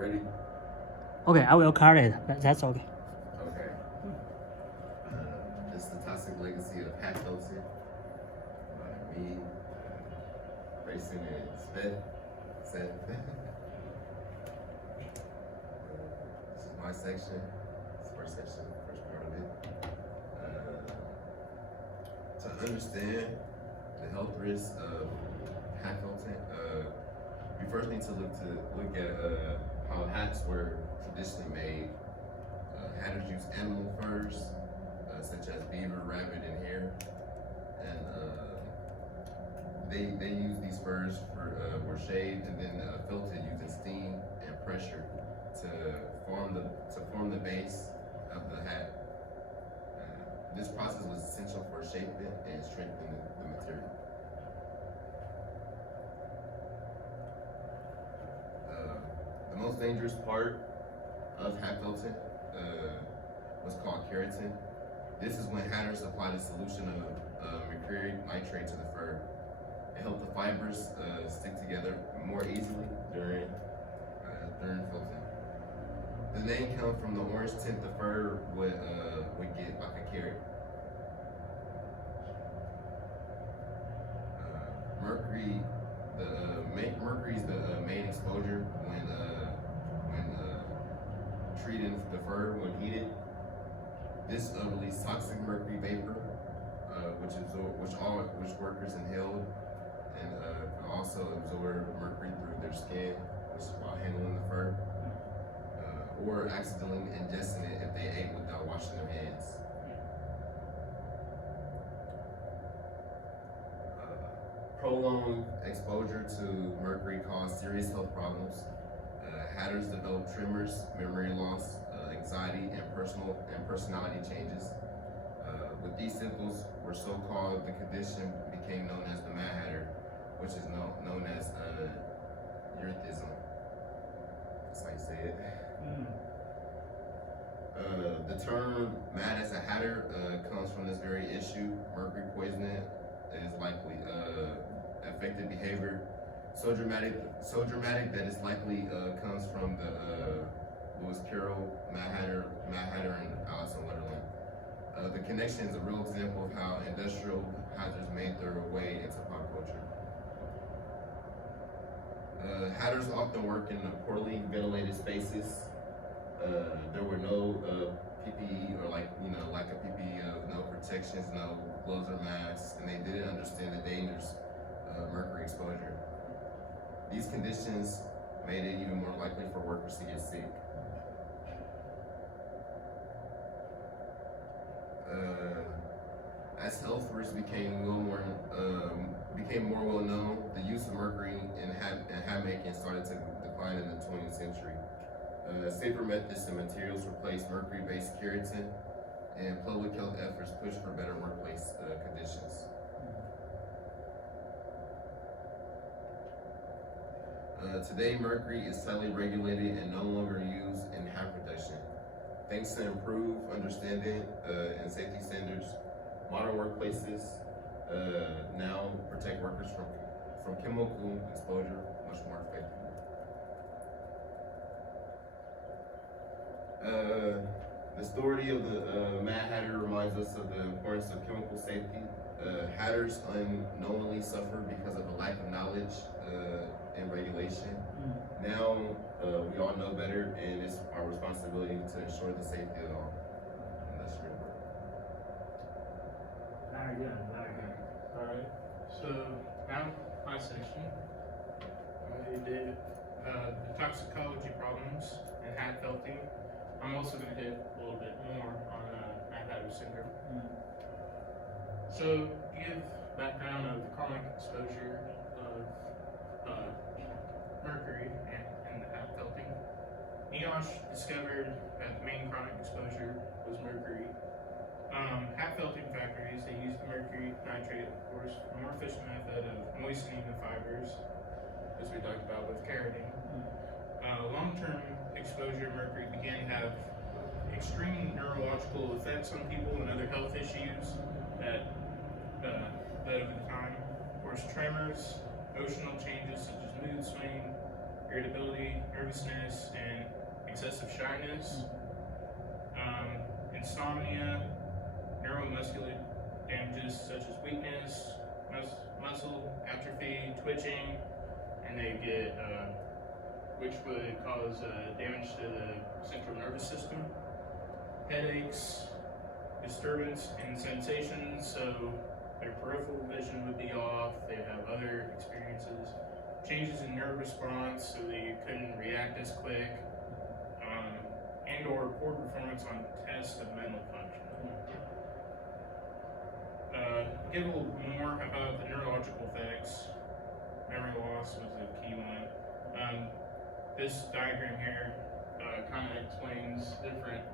ready? Okay, I will cut it. That's okay. Okay. This is the toxic legacy of hat filter by me, Brayson, and Seth. This is my section. It's the first section, the first part of it. To understand the health risks of hat filtering, we first need to look at how hats were traditionally made. Hatters use animal furs, such as beaver, rabbit, and hare, and they use these furs were shaved and then filtered using steam and pressure to form the base of the hat. This process was essential for shaping and strengthening the material. The most dangerous part of hat felting was called keratin. This is when hatters applied a solution of mercury nitrate to the fur. It helped the fibers stick together more easily during felting. The name comes from the orange tint the fur would get, like a carrot. Mercury is the main exposure when treating the fur when heated. This releases toxic mercury vapor, which workers inhaled, and also absorb mercury through their skin, while handling the fur, or accidentally ingesting it if they ate without washing their hands. Prolonged exposure to mercury caused serious health problems. Hatters developed tremors, memory loss, anxiety, and personality changes. With these symptoms were so called, the condition became known as the Mad Hatter, which is known as erethism. That's how you say it. The term mad as a hatter comes from this very issue. Mercury poisoning is likely affected behavior so dramatic that it's likely comes from the Lewis Carroll, Mad Hatter, and Alice in Wonderland. The connection is a real example of how industrial hazards made their way into pop culture. Hatters often work in poorly ventilated spaces. There were no PPE or lack of PPE, no protections, no gloves or masks, and they didn't understand the dangers of mercury exposure. These conditions made it even more likely for workers to get sick. As health risks became more well known, the use of mercury in hat making started to decline in the 20th century. Safer methods and materials replaced mercury-based keratin, and public health efforts pushed for better workplace conditions. Today, mercury is tightly regulated and no longer used in hat production. Thanks to improved understanding and safety standards, modern workplaces now protect workers from chemical exposure much more effectively. The story of the Mad Hatter reminds us of the importance of chemical safety. Hatters unknowingly suffer because of a lack of knowledge and regulation. Now we all know better, and it's our responsibility to ensure the safety of all industrial work. Very good, very good. All right. So now my section. We did the toxicology problems and hat felting. I'm also going to hit a little bit more on Mad Hatter syndrome. So, to give background of the chronic exposure of mercury and the hat felting, NIOSH discovered that the main chronic exposure was mercury. Hat felting factories, they use the mercury nitrate, of course, a more efficient method of moistening the fibers, as we talked about with keratin. Long-term exposure to mercury began to have extreme neurological effects on people and other health issues that over the time. Of course, tremors, emotional changes such as mood swing, irritability, nervousness, and excessive shyness. Insomnia, neuromuscular damages such as weakness, muscle atrophy, twitching, and they get, which would cause damage to the central nervous system. Headaches, disturbance in sensations, so their peripheral vision would be off, they have other experiences. Changes in nerve response, so they couldn't react as quick, and or poor performance on tests of mental function. Get a little more about the neurological effects. Memory loss was a key one. This diagram here kind of explains different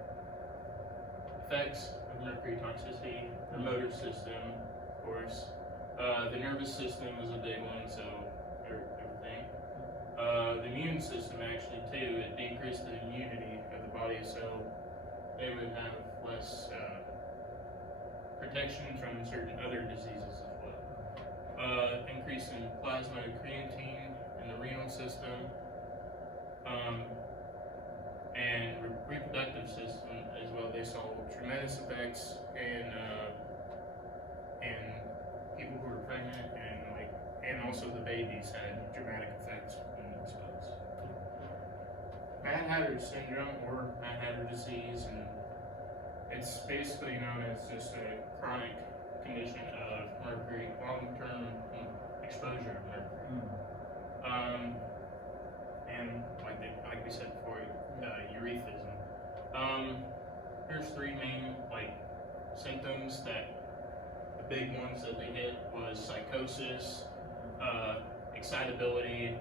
effects of mercury toxicity. The motor system, of course. The nervous system is a big one, so everything. The immune system actually too, it decreased the immunity of the body, so they would have less protection from certain other diseases as well. Increase in plasma creatine in the renal system, and reproductive system as well. They saw tremendous effects in people who were pregnant, and also the babies had dramatic effects when exposed. Mad Hatter syndrome, or Mad Hatter disease, and it's basically known as just a chronic condition of mercury, long-term exposure of mercury. And like we said before, erethism. Here's three main symptoms that the big ones that they hit was psychosis, excitability,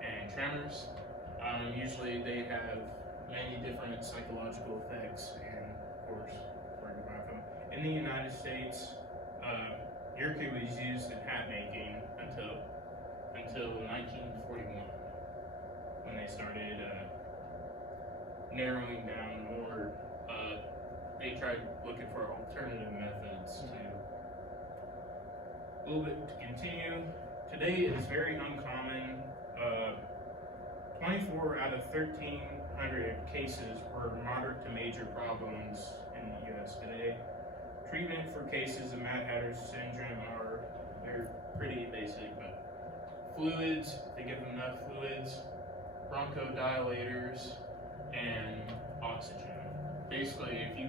and tremors. Usually they have many different psychological effects, and of course, we're about them. In the United States, mercury was used in hat making until 1941, when they started narrowing down more. They tried looking for alternative methods to. A little bit to continue. Today it is very uncommon. 24 out of 1,300 cases were moderate to major problems in the U.S. today. Treatment for cases of Mad Hatter syndrome they're pretty basic, but fluids, they give them enough fluids, bronchodilators, and oxygen. Basically, if you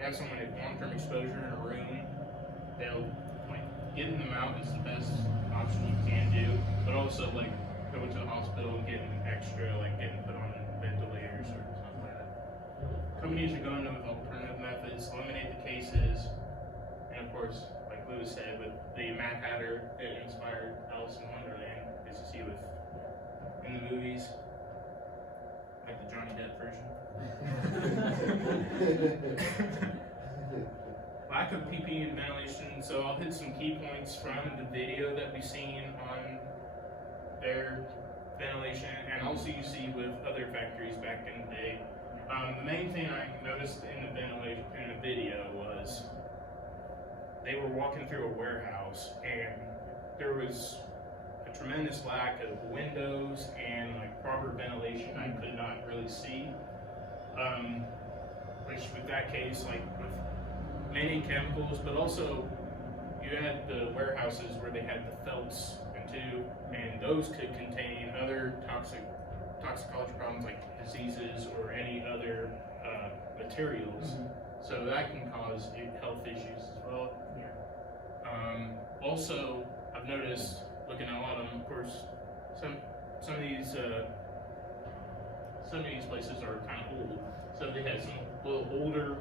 have someone with long-term exposure in a room, they'll getting them out is the best option you can do, but also going to the hospital and getting extra, getting put on ventilators or something like that. Companies are going with alternative methods, eliminate the cases, and of course, like Lewis said, with the Mad Hatter, it inspired Alice in Wonderland, as you see in the movies, like the Johnny Depp version. Lack of PPE and ventilation, so I'll hit some key points from the video that we've seen on their ventilation, and also you see with other factories back in the day. The main thing I noticed in the ventilation in the video was they were walking through a warehouse, and there was a tremendous lack of windows and proper ventilation. I could not really see. Which with that case, with many chemicals, but also you had the warehouses where they had the felts and those could contain other toxicology problems like diseases or any other materials. So that can cause health issues as well. Also, I've noticed looking at a lot of them, of course, some of these places are kind of old, so they had some little older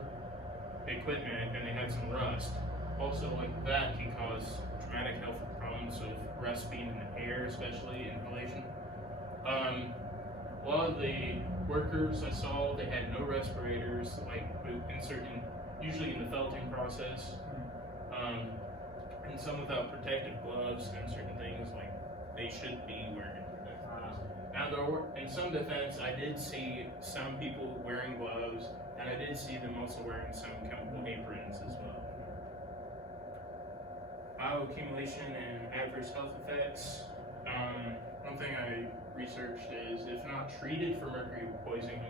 equipment and they had some rust. Also, that can cause traumatic health problems with rust being in the air, especially inhalation. A lot of the workers I saw, they had no respirators, usually in the felting process, and some without protective gloves and certain things they should be wearing protective gloves. Now, in some defense, I did see some people wearing gloves, and I did see them also wearing some chemical aprons as well. Bioaccumulation and adverse health effects. One thing I researched is, if not treated for mercury poisoning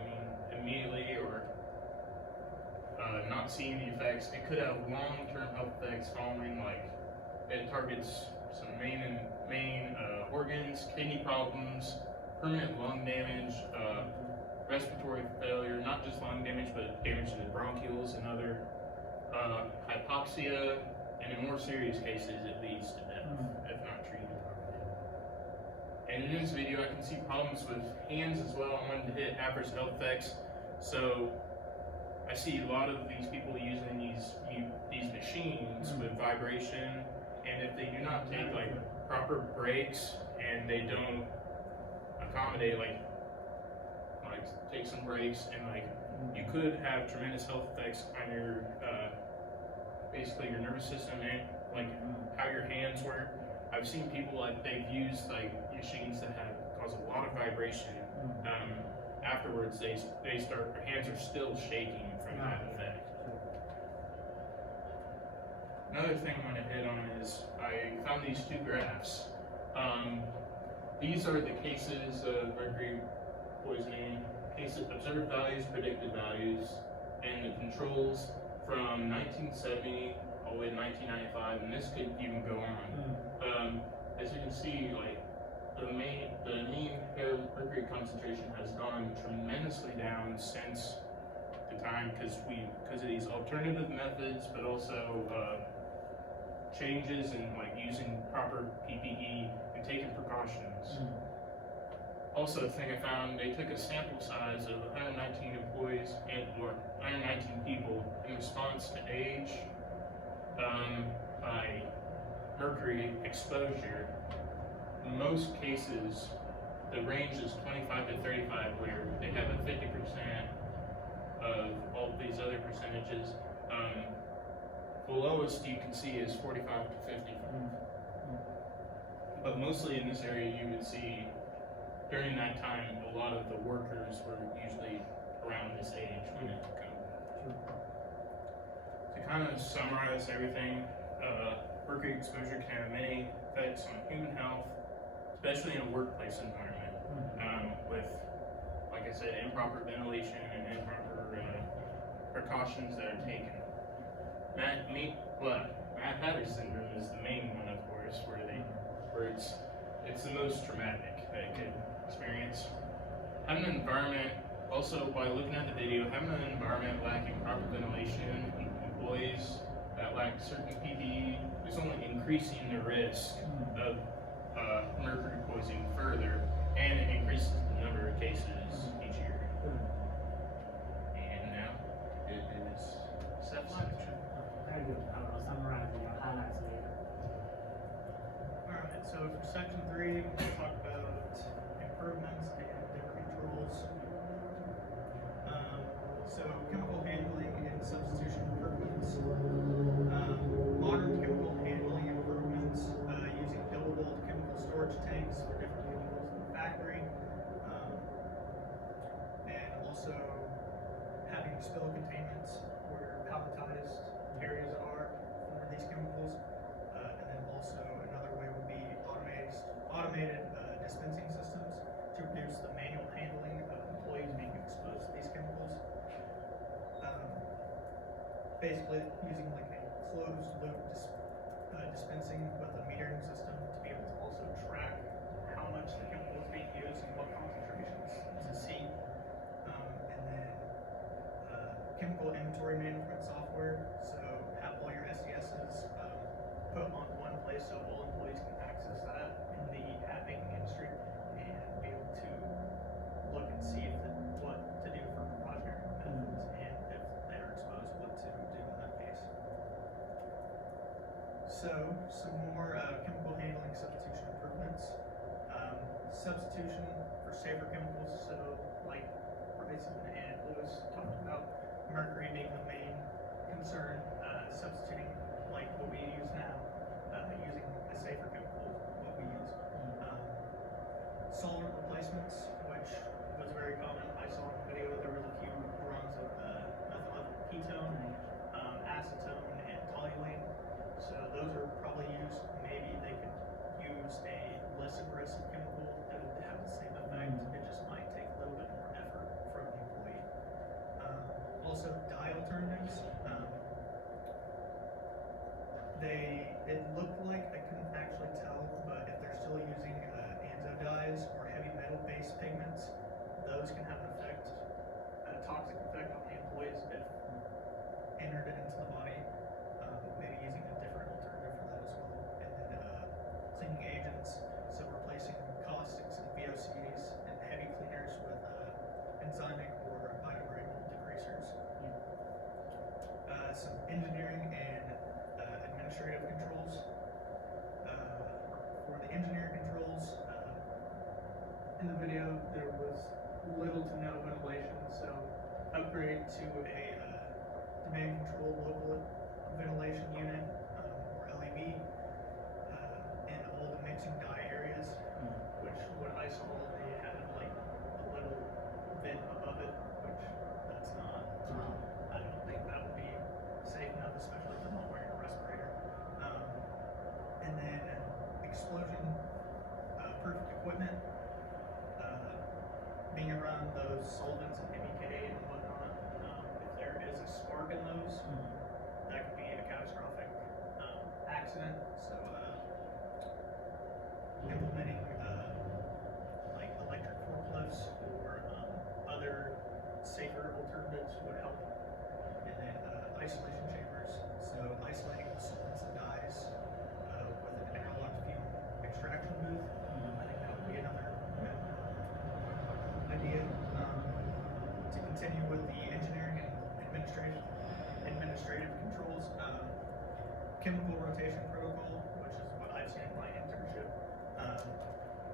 immediately or not seeing the effects, it could have long-term health effects following, like it targets some main organs, kidney problems, permanent lung damage, respiratory failure, not just lung damage, but damage to the bronchioles and other hypoxia, and in more serious cases, it leads to death if not treated properly. And in this video, I can see problems with hands as well. I wanted to hit adverse health effects. So I see a lot of these people using these machines with vibration, and if they do not take like proper breaks and they don't accommodate like take some breaks, and like you could have tremendous health effects on your basically your nervous system and like how your hands work. I've seen people like they've used like machines that have caused a lot of vibration. Afterwards, their hands are still shaking from that effect. Another thing I want to hit on is I found these two graphs. These are the cases of mercury poisoning, observed values, predicted values, and the controls from 1970 all the way to 1995, and this could even go on. As you can see, like the mean mercury concentration has gone tremendously down since the time because of these alternative methods, but also changes in like using proper PPE and taking precautions. Also, the thing I found, they took a sample size of 119 employees or 119 people in response to age by mercury exposure. In most cases, the range is 25 to 35, where they have a 50% of all these other percentages. The lowest you can see is 45 to 50. But mostly in this area, you would see during that time, a lot of the workers were usually around this age when it comes. To kind of summarize everything, mercury exposure can have many effects on human health, especially in a workplace environment, with, like I said, improper ventilation and improper precautions that are taken. Mad-Hatter syndrome is the main one, of course, where it's the most traumatic that it could experience. Having an environment, also by looking at the video, having an environment lacking proper ventilation, employees that lack certain PPE, is only increasing the risk of mercury poisoning further, and it increases the number of cases each year. And now it is Seth's section. Very good. I will summarize your highlights later. Alright, so for section 3, we'll talk about improvements and their controls. So chemical handling and substitution improvements. Modern chemical handling improvements using buildable chemical storage tanks for different chemicals in the factory. And also having spill containments where palletized areas are for these chemicals. And then also another way would be automated dispensing systems to reduce the manual handling of employees being exposed to these chemicals. Basically using like a closed loop dispensing with a metering system to be able to also track how much the chemical is being used and what concentrations to see. And then chemical inventory management software, so have all your SESs put on one place so all employees can access that in the hat making industry and be able to look and see what to do for precautionary methods, and if they are exposed, what to do in that case. So some more chemical handling substitution improvements. Substitution for safer chemicals, so like Brayson and Lewis talked about, mercury being the main concern, substituting like what we use now, using a safer chemical, what we use. Solvent replacements, which was very common. I saw in the video there was a few runs of methyl ketone, acetone, and toluene. So those are probably used. Maybe they could use a less aggressive chemical that would have the same also dye alternatives. It looked like, I couldn't actually tell, but if they're still using anzo dyes or heavy metal-based pigments, those can have an effect, a toxic effect on the employees if entered into the body. Maybe using a different alternative for that as well. And then cleaning agents, so replacing caustics and VOCs and heavy cleaners with enzymic or biodegradable degreasers. Some engineering and administrative controls. For the engineering controls, in the video there was little to no ventilation, so upgrade to a demand control local ventilation unit, or LEV, in all the mixing dye areas, which what I saw, they had like a little vent above it, which that's not, I don't think that would be safe enough, especially if I'm not wearing a respirator. And then explosion proof equipment, being around those solvents and MEK and whatnot, if there is a spark in those, that could be a catastrophic accident. So implementing like electric forklifts or other safer alternatives would help. And then isolation chambers, so isolating the solvents and dyes with an interlocked fume extraction booth. I think that would be another good idea. To continue with the engineering and administrative controls, chemical rotation protocol, which is what I've seen in my internship,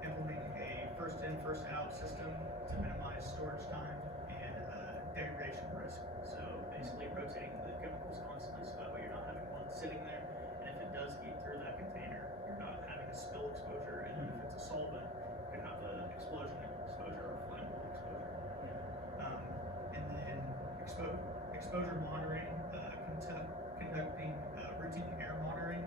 implementing a first in, first out system to minimize storage time and degradation risk. So basically rotating the chemicals constantly, so that way you're not having one sitting there, and if it does eat through that container, you're not having a spill exposure, and if it's a solvent, you could have an explosion exposure or flammable exposure. And then exposure monitoring, conducting routine air monitoring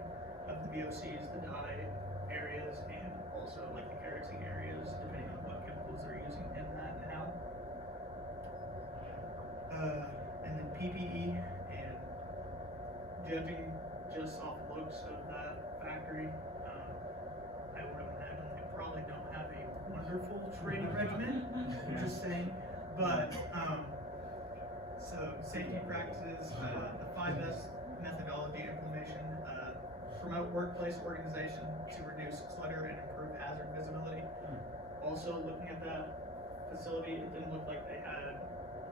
of the VOCs, the dye areas, and also like the carroting areas, depending on what chemicals they're using in that and how. And then PPE, and judging just off looks of that factory, I would imagine they probably don't have a wonderful training regimen, just saying, but so safety practices, the 5S methodology implementation, promote workplace organization to reduce clutter and improve hazard visibility. Also looking at that facility, it didn't look like they had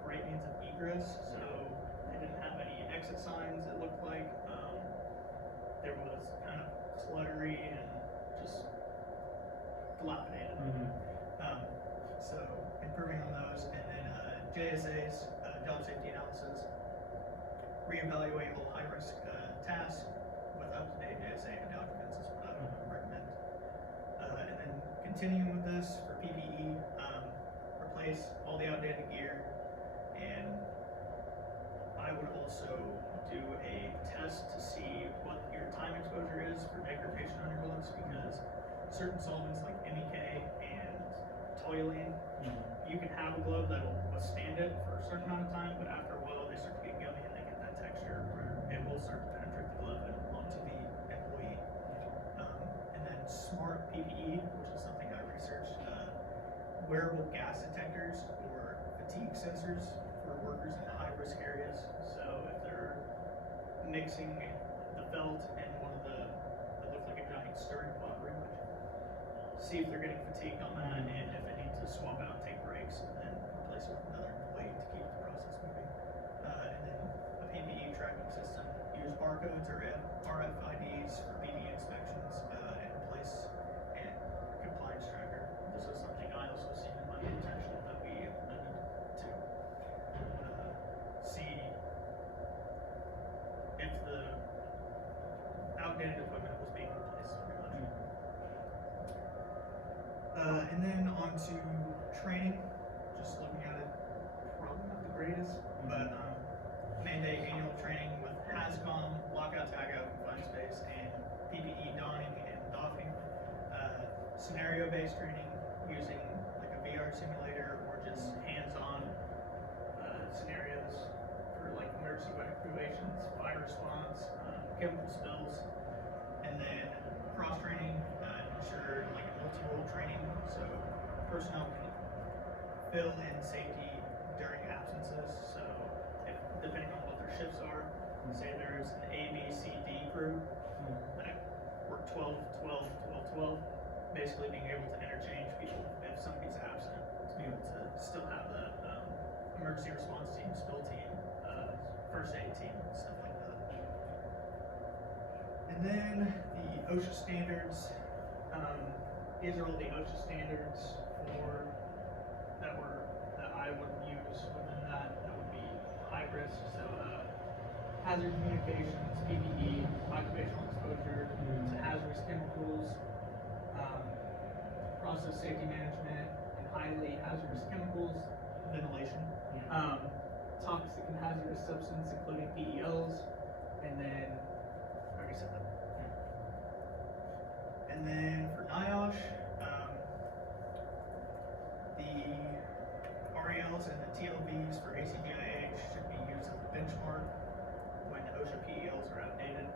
great means of egress, so they didn't have any exit signs, it looked like. There was kind of cluttery and just dilapidated. So improving on those, and then JSA's job safety analysis, reevaluate all high-risk tasks with up-to-date JSA documents is what I would recommend. And then continuing with this for PPE, replace all the outdated gear, and I would also do a test to see what your time exposure is for degradation on your gloves, because certain solvents like MEK and toluene, you can have a glove that'll withstand it for a certain amount of time, but after a while they start to get gummy and they get that texture where it will start to penetrate the glove and onto the employee. And then smart PPE, which is something I researched, wearable gas detectors or fatigue sensors for workers in high-risk areas. So if they're mixing the felt in one of the, it looks like a giant stirring pot pretty much, see if they're getting fatigued on that, and if they need to swap out, take breaks, and then replace it with another employee to keep the process moving. And then a PPE tracking system, use barcodes or RFIDs for PPE inspections, and replace a compliance tracker. This is something I also seen in my internship that we implemented to see if the outdated equipment was being replaced pretty much. And then on to training, just looking at it, probably not the greatest, but mandate annual training with HAZCOM, lockout, tagout, confined space, and PPE donning and doffing. Scenario-based training using like a VR simulator or just hands-on scenarios for fill in safety during absences. So if, depending on what their shifts are, say there's an A, B, C, D crew that work 12, 12, 12, 12, basically being able to interchange people if somebody's absent, to be able to still have that emergency response team, spill team, first aid team, stuff like that. And then the OSHA standards. These are all the OSHA standards for that I would use within that. That would be high risk. So hazard communications, PPE, occupational exposure to hazardous chemicals, process safety management, and highly hazardous chemicals, ventilation, toxic and hazardous substance, including PEOs, and then I already said that. And then for NIOSH, the RALs and the TLVs for ACGIH should be used as a benchmark when OSHA PELs are outdated.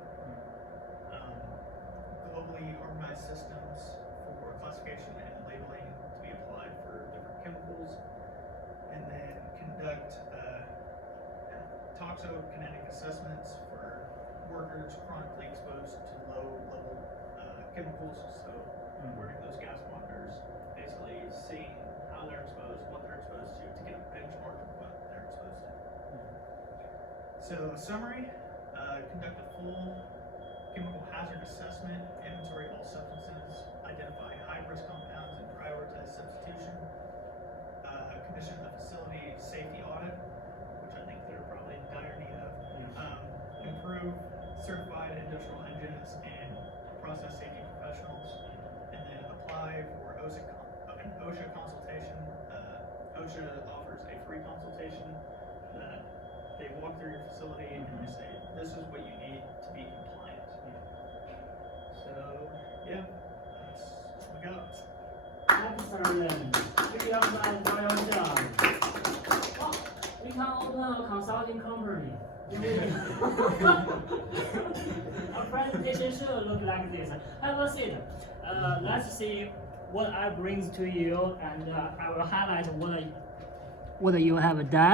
Globally harmonized systems for classification and labeling to be applied for different chemicals, and then conduct toxicokinetic assessments for workers chronically exposed to low-level chemicals. So wearing those gas monitors, basically seeing how they're exposed, what they're exposed to get a benchmark of what they're exposed to. So summary, conduct a full chemical hazard assessment, inventory all substances, identify high-risk compounds and prioritize substitution, commission a facility safety audit, which I think they're probably in dire need of, improve certified industrial engines and process safety professionals, and then apply for an OSHA consultation. OSHA offers a free consultation that they walk through your facility and they say, this is what you need to be compliant. So, yeah, that's what we got. Excellent. 这个样子按照要讲。Oh, we can open a consulting company. Our presentation should look like this. Have a seat. Let's see what I bring to you, and I will highlight what you have done.